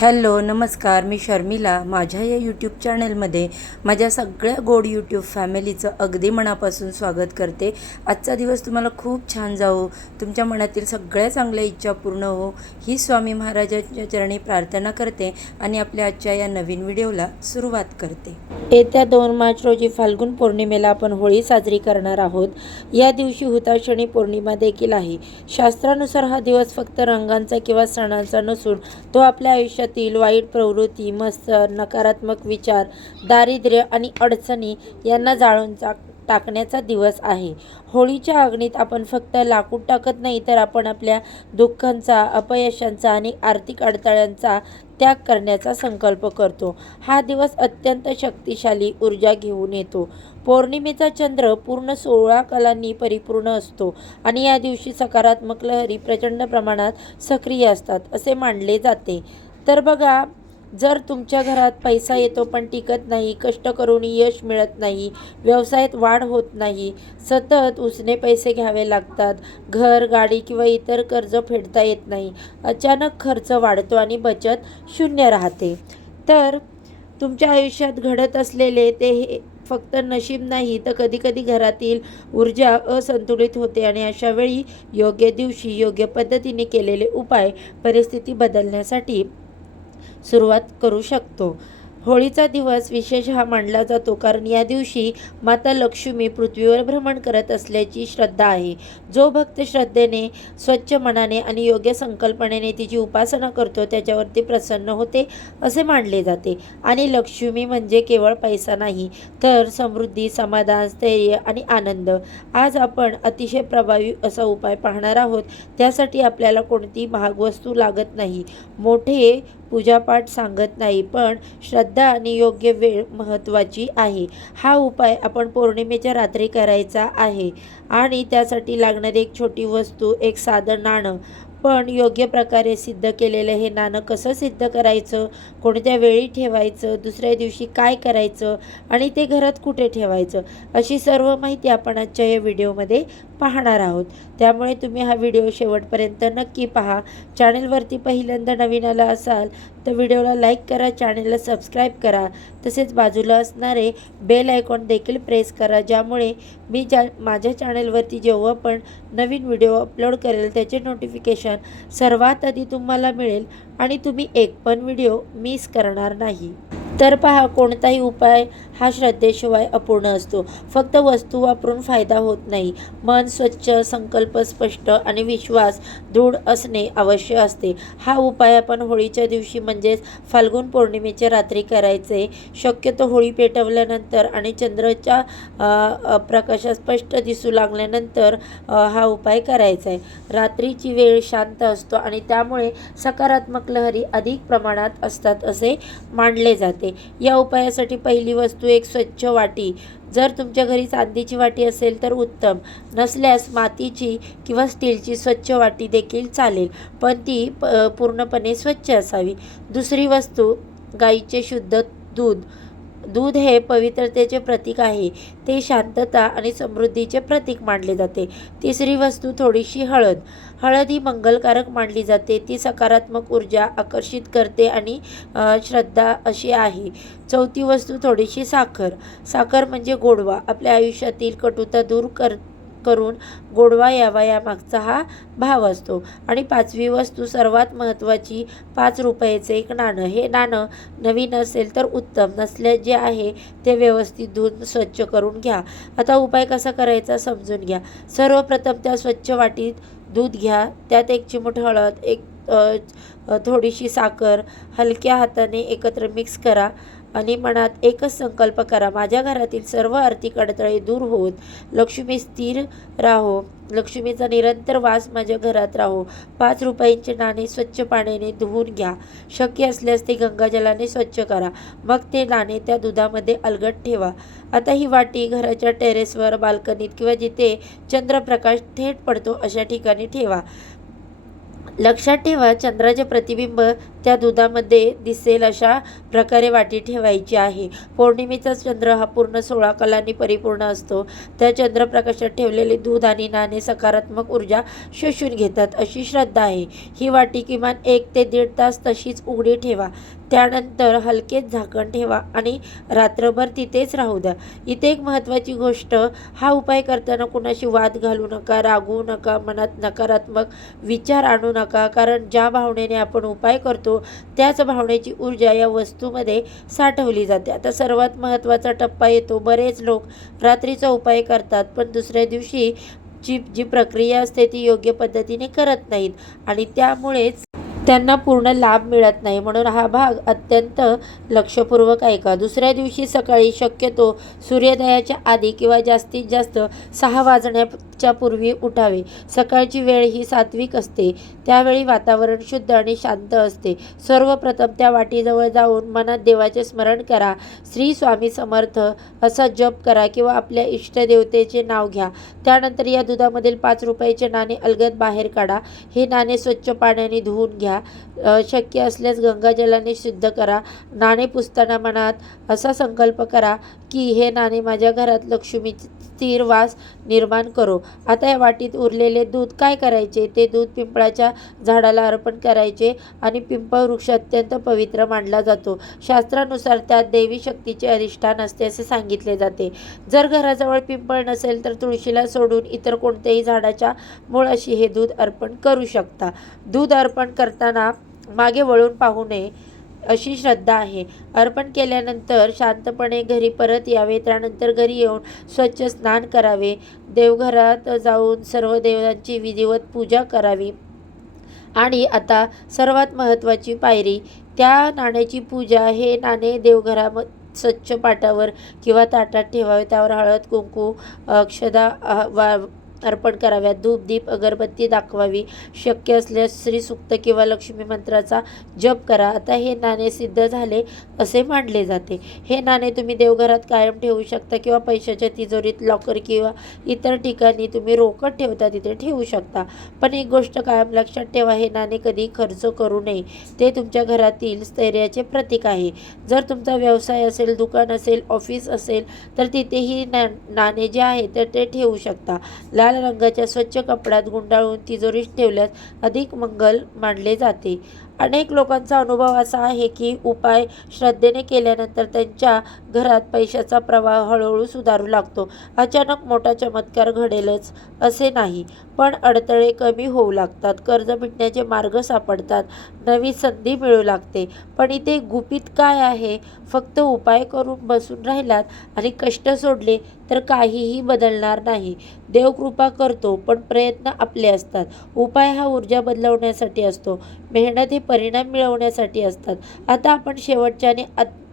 Hello नमस्कार, मी शर्मिला. माझ्या या यूट्यूब चॅनलमध्ये माझ्या सगळ्या गोड यूट्यूब फॅमिलीचं अगदी मनापासून स्वागत करते. आजचा दिवस तुम्हाला खूप छान जावो, तुमच्या मनातील सगळ्या चांगल्या इच्छा पूर्ण हो, ही स्वामी महाराजांच्या चरणी प्रार्थना करते आणि आपल्या आजच्या या नवीन व्हिडिओला सुरुवात करते. येत्या 2 मार्च रोजी फाल्गुन पौर्णिमेला आपण होळी साजरी करणार आहोत. या दिवशी हुताशनी पौर्णिमा देखील आहे. शास्त्रानुसार हा दिवस फक्त रंगांचा किंवा सणांचा नसून तो आपल्या आयुष्यातील वाईट प्रवृत्ती, मत्सर, नकारात्मक विचार, दारिद्र्य आणि अडचणी यांना जाळून टाकण्याचा दिवस आहे. होळीच्या अग्नीत आपण फक्त लाकूड टाकत नाही, तर आपण आपल्या दुःखांचा, अपयशांचा आणि आर्थिक अडथळ्यांचा त्याग करण्याचा संकल्प करतो. हा दिवस अत्यंत शक्तिशाली ऊर्जा घेऊन येतो. पौर्णिमेचा चंद्र पूर्ण 16 कलांनी परिपूर्ण असतो आणि या दिवशी सकारात्मक लहरी प्रचंड प्रमाणात सक्रिय असतात असे मानले जाते. तर बघा, जर तुमच्या घरात पैसा येतो पण टिकत नाही, कष्ट करून यश मिळत नाही, व्यवसायात वाढ होत नाही, सतत उसने पैसे घ्यावे लागतात, घर, गाडी किंवा इतर कर्ज फेडता येत नाही, अचानक खर्च वाढतो आणि बचत शून्य राहते, तर तुमच्या आयुष्यात घडत असलेले ते फक्त नशीब नाही, तर कधीकधी घरातील ऊर्जा असंतुलित होते आणि अशा वेळी योग्य दिवशी योग्य पद्धतीने केलेले उपाय परिस्थिती बदलण्यासाठी सुरुवात करू शकतो. होळीचा दिवस विशेष हा मानला जातो कारण या दिवशी माता लक्ष्मी पृथ्वीवर भ्रमण करत असल्याची श्रद्धा आहे. जो भक्त श्रद्धेने, स्वच्छ मनाने आणि योग्य संकल्पनेने तिची उपासना करतो त्याच्यावरती प्रसन्न होते असे मानले जाते. आणि लक्ष्मी म्हणजे केवळ पैसा नाही, तर समृद्धी, समाधान, स्थैर्य आणि आनंद. आज आपण अतिशय प्रभावी असा उपाय पाहणार आहोत. त्यासाठी आपल्याला कोणती महाग वस्तू लागत नाही, मोठे पूजापाठ सांगत नाही, पण श्रद्धा आणि योग्य वेळ महत्त्वाची आहे. हा उपाय आपण पौर्णिमेच्या रात्री करायचा आहे आणि त्यासाठी लागणारी एक छोटी वस्तू, एक साधं नाणं. पण योग्य प्रकारे सिद्ध केलेलं हे नाणं कसं सिद्ध करायचं, कोणत्या वेळी ठेवायचं, दुसऱ्या दिवशी काय करायचं आणि ते घरात कुठे ठेवायचं, अशी सर्व माहिती आपण आजच्या या व्हिडिओमध्ये पाहणार आहोत. त्यामुळे तुम्ही हा व्हिडिओ शेवटपर्यंत नक्की पहा. चॅनलवरती पहिल्यांदा नवीन आला असाल तर व्हिडिओला लाईक करा, चॅनलला सबस्क्राईब करा, तसेच बाजूला असणारे बेल आयकॉन देखील प्रेस करा, ज्यामुळे मी माझ्या चॅनलवरती जेव्हा पण नवीन व्हिडिओ अपलोड करेल त्याचे नोटिफिकेशन सर्वात आधी तुम्हाला मिळेल आणि तुम्ही एक पण व्हिडिओ मिस करणार नाही. तर पहा, कोणताही उपाय हा श्रद्धेशिवाय अपूर्ण असतो. फक्त वस्तू वापरून फायदा होत नाही. मन स्वच्छ, संकल्प स्पष्ट आणि विश्वास दृढ असणे आवश्यक असते. हा उपाय आपण होळीच्या दिवशी म्हणजेच फाल्गुन पौर्णिमेच्या रात्री करायचे. शक्यतो होळी पेटवल्यानंतर आणि चंद्राच्या प्रकाशात स्पष्ट दिसू लागल्यानंतर हा उपाय करायचा आहे. रात्रीची वेळ शांत असतो आणि त्यामुळे सकारात्मक लहरी अधिक प्रमाणात असतात असे मानले जाते. या उपायासाठी पहिली वस्तू एक स्वच्छ वाटी. जर तुमच्या घरी चांदीची वाटी असेल तर उत्तम, नसल्यास मातीची किंवा स्टीलची स्वच्छ वाटी देखील चालेल, पण ती पूर्णपणे स्वच्छ असावी. दुसरी वस्तू गाईचे शुद्ध दूध. दूध हे पवित्रतेचे प्रतीक आहे, ते शांतता आणि समृद्धीचे प्रतीक मानले जाते. तिसरी वस्तू थोडीशी हळद. हळद ही मंगलकारक मानली जाते, ती सकारात्मक ऊर्जा आकर्षित करते आणि श्रद्धा अशी आहे. चौथी वस्तू थोडीशी साखर. साखर म्हणजे गोडवा, आपल्या आयुष्यातील कटुता दूर करून गोडवा यावा यामागचा हा भाव असतो. आणि पाचवी वस्तू सर्वात महत्त्वाची, 5 रुपयाचे एक नाणं. हे नाणं नवीन असेल तर उत्तम, नसल्यास जे आहे ते व्यवस्थित धुवून स्वच्छ करून घ्या. आता उपाय कसा करायचा समजून घ्या. सर्वप्रथम त्या स्वच्छ वाटीत दूध घ्या, त्यात 1 चिमूट हळद, थोडीशी साखर हलक्या हाताने एकत्र मिक्स करा आणि मनात एकच संकल्प करा, माझ्या घरातील सर्व आर्थिक अडथळे दूर होत लक्ष्मी स्थिर राहो, लक्ष्मीचा निरंतर वास माझ्या घरात राहो. 5 रुपयांचे नाणे स्वच्छ पाण्याने धुवून घ्या, शक्य असल्यास ते गंगाजलाने स्वच्छ करा, मग ते नाणे त्या दुधामध्ये अलगद ठेवा. आता ही वाटी घराच्या टेरेसवर, बाल्कनीत किंवा जिथे चंद्रप्रकाश थेट पडतो अशा ठिकाणी ठेवा. लक्षात ठेवा, चंद्राचे प्रतिबिंब त्या दुधामध्ये दिसेल अशा प्रकारे वाटी ठेवायची आहे. पौर्णिमेचा चंद्र हा पूर्ण 16 कलांनी परिपूर्ण असतो. त्या चंद्रप्रकाशात ठेवलेले दूध आणि नाणे सकारात्मक ऊर्जा शोषून घेतात अशी श्रद्धा आहे. ही वाटी किमान 1 ते 1.5 तास तशीच उघडी ठेवा. त्यानंतर हलकेच झाकण ठेवा आणि रात्रभर तिथेच राहू द्या. इथे एक महत्त्वाची गोष्ट, हा उपाय करताना कुणाशी वाद घालू नका, रागवू नका, मनात नकारात्मक विचार आणू नका. कारण ज्या भावनेने आपण उपाय करतो त्याच भावनेची ऊर्जा या वस्तूमध्ये साठवली जाते. आता सर्वात महत्त्वाचा टप्पा येतो. बरेच लोक रात्रीचा उपाय करतात पण दुसऱ्या दिवशी जी प्रक्रिया असते ती योग्य पद्धतीने करत नाहीत आणि त्यामुळेच त्यांना पूर्ण लाभ मिळत नाही. म्हणून हा भाग अत्यंत लक्षपूर्वक ऐका. दुसऱ्या दिवशी सकाळी शक्यतो सूर्योदयाच्या आधी किंवा जास्तीत जास्त 6 वाजण्याच्या पूर्वी उठावे. सकाळची वेळ ही सात्विक असते. त्यावेळी वातावरण शुद्ध आणि शांत असते. सर्वप्रथम त्या वाटीजवळ जाऊन मनात देवाचे स्मरण करा. श्री स्वामी समर्थ असा जप करा किंवा आपल्या इष्टदेवतेचे नाव घ्या. त्यानंतर या दुधामधील 5 रुपयाचे नाणे अलगद बाहेर काढा. हे नाणे स्वच्छ पाण्याने धुवून घ्या. शक्य असल्यास गंगाजलाने शुद्ध करा. नाणे पुसताना मनात असा संकल्प करा की हे नाणे माझ्या घरात लक्ष्मीची स्थिर वास निर्माण करो. आता या वाटीत उरलेले दूध काय करायचे? ते दूध पिंपळाच्या झाडाला अर्पण करायचे आणि पिंपळ वृक्ष अत्यंत पवित्र मानला जातो. शास्त्रानुसार त्यात देवी शक्तीचे अधिष्ठान असते असे सांगितले जाते. जर घराजवळ पिंपळ नसेल तर तुळशीला सोडून इतर कोणत्याही झाडाच्या मुळाशी हे दूध अर्पण करू शकता. दूध अर्पण करताना मागे वळून पाहू नये अशी श्रद्धा आहे. अर्पण केल्यानंतर शांतपणे घरी परत यावे. त्यानंतर घरी येऊन स्वच्छ स्नान करावे. देवघरात जाऊन सर्व देवांची विधिवत पूजा करावी. आणि आता सर्वात महत्त्वाची पायरी, त्या नाण्याची पूजा. हे नाणे देवघरामध्ये स्वच्छ पाटावर किंवा ताटात ठेवावे. त्यावर हळद, कुंकू, अक्षदा अर्पण कराव्यात. धूप, दीप, अगरबत्ती दाखवावी. शक्य असल्यास श्रीसूक्त किंवा लक्ष्मी मंत्राचा जप करा. आता हे नाणे सिद्ध झाले असे मानले जाते. हे नाणे तुम्ही देवघरात कायम ठेवू शकता किंवा पैशाच्या तिजोरीत, लॉकर किंवा इतर ठिकाणी तुम्ही रोकड ठेवता तिथे ठेवू शकता. पण एक गोष्ट कायम लक्षात ठेवा, हे नाणे कधी खर्च करू नये. ते तुमच्या घरातील स्थैर्याचे प्रतीक आहे. जर तुमचा व्यवसाय असेल, दुकान असेल, ऑफिस असेल तर तिथेही नाणे जे आहे तर ते ठेवू शकता. लाल रंगाच्या स्वच्छ कपड्यात गुंडाळून तिजोरीत ठेवल्यास अधिक मंगल मानले जाते. अनेक लोकांचा अनुभव असा आहे की उपाय श्रद्धेने केल्यानंतर त्यांच्या घरात पैशाचा प्रवाह हळूहळू सुधारू लागतो. अचानक मोठा चमत्कार घडेलच असे नाही, पण अडथळे कमी होऊ लागतात. कर्ज मिटण्याचे मार्ग सापडतात. नवी संधी मिळू लागते. पण इथे गुपित काय आहे? फक्त उपाय करून बसून राहिलात आणि कष्ट सोडले तर काहीही बदलणार नाही. देव कृपा करतो पण प्रयत्न आपले असतात. उपाय हा ऊर्जा बदलवण्यासाठी असतो. मेहनत हे परिणाम मिळवण्यासाठी असतात. आता आपण शेवटच्या आणि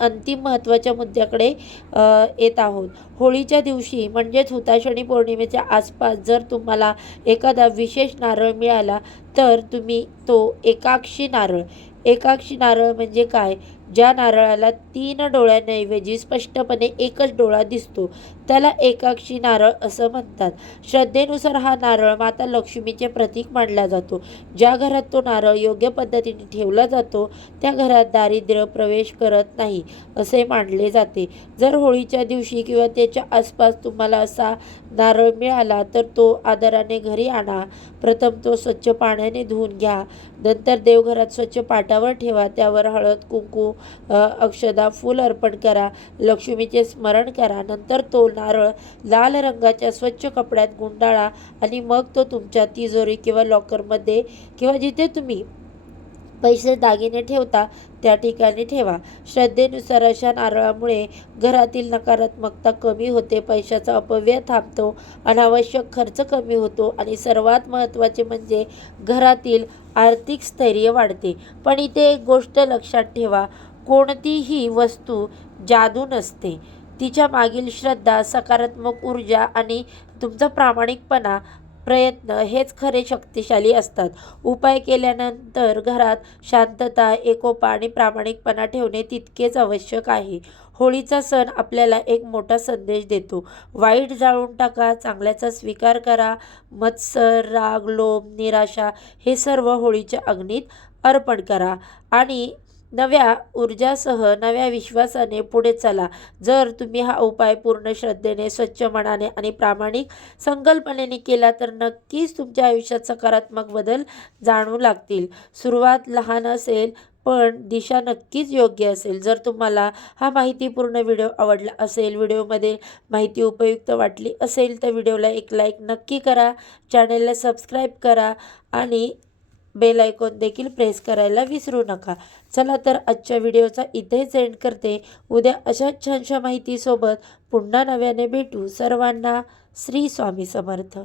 अंतिम महत्त्वाच्या मुद्द्याकडे येत आहोत. होळीच्या दिवशी म्हणजेच हुताशनी पौर्णिमेच्या आसपास जर तुम्हाला एखादा विशेष नारळ मिळाला तर तुम्ही तो एकाक्षी नारळ म्हणजे काय? ज्या नारळाला 3 डोळ्यांऐवजी स्पष्टपणे एकच डोळा दिसतो त्याला एकाक्षी नारळ असं म्हणतात. श्रद्धेनुसार हा नारळ माता लक्ष्मीचे प्रतीक मानला जातो. ज्या घरात तो नारळ योग्य पद्धतीने ठेवला जातो त्या घरात दारिद्र्य प्रवेश करत नाही असे मानले जाते. जर होळीच्या दिवशी किंवा त्याच्या आसपास तुम्हाला असा नारळ मिळाला तर तो आदराने घरी आणा. प्रथम तो स्वच्छ पाण्याने धुवून घ्या. नंतर देवघरात स्वच्छ पाटावर ठेवा. त्यावर हळद, कुंकू, अक्षदा, फूल अर्पण करा. लक्ष्मीचे स्मरण करा. नंतर तो नारळ लाल रंगाच्या स्वच्छ कपड्यात गुंडाळा आणि मग तो तुमच्या तिजोरी किंवा लॉकरमध्ये किंवा जिथे तुम्ही पैसे दागिने ठेवता त्या ठिकाणी ठेवा. श्रद्धेनुसार अशा नारळामुळे घरातील नकारात्मकता कमी होते, पैशाचा अपव्यय थांबतो, अनावश्यक खर्च कमी होतो आणि सर्वात महत्त्वाचे म्हणजे घरातील आर्थिक स्थैर्य वाढते. पण इथे एक गोष्ट लक्षात ठेवा, कोणतीही वस्तू जादू नसते. तिच्या मागील श्रद्धा, सकारात्मक ऊर्जा आणि तुमचा प्रामाणिकपणा, प्रयत्न हेच खरे शक्तिशाली असतात. उपाय केल्यानंतर घरात शांतता, एकोपा आणि प्रामाणिकपणा ठेवणे तितकेच आवश्यक आहे. होळीचा सण आपल्याला एक मोठा संदेश देतो. वाईट जाळून टाका, चांगल्याचा स्वीकार करा. मत्सर, राग, लोभ, निराशा हे सर्व होळीच्या अग्नीत अर्पण करा आणि नव्या ऊर्जासह नव्या विश्वासाने पुढे चला. जर तुम्ही हा उपाय पूर्ण श्रद्धेने, स्वच्छ मनाने आणि प्रामाणिक संकल्पनेने केला तर नक्कीच तुमच्या आयुष्यात सकारात्मक बदल जाणवू लागतील. सुरुवात लहान असेल पण दिशा नक्कीच योग्य असेल. जर तुम्हाला हा माहितीपूर्ण व्हिडिओ आवडला असेल, व्हिडिओमध्ये माहिती उपयुक्त वाटली असेल तर व्हिडिओला एक लाईक नक्की करा, चॅनेलला सबस्क्राईब करा आणि बेल आयकॉन देखील प्रेस करायला विसरू नका. चला तर आजच्या व्हिडिओचा इथेच एंड करते. उद्या अशाच छानशा माहितीसोबत पुन्हा नव्याने भेटू. सर्वांना श्री स्वामी समर्थ.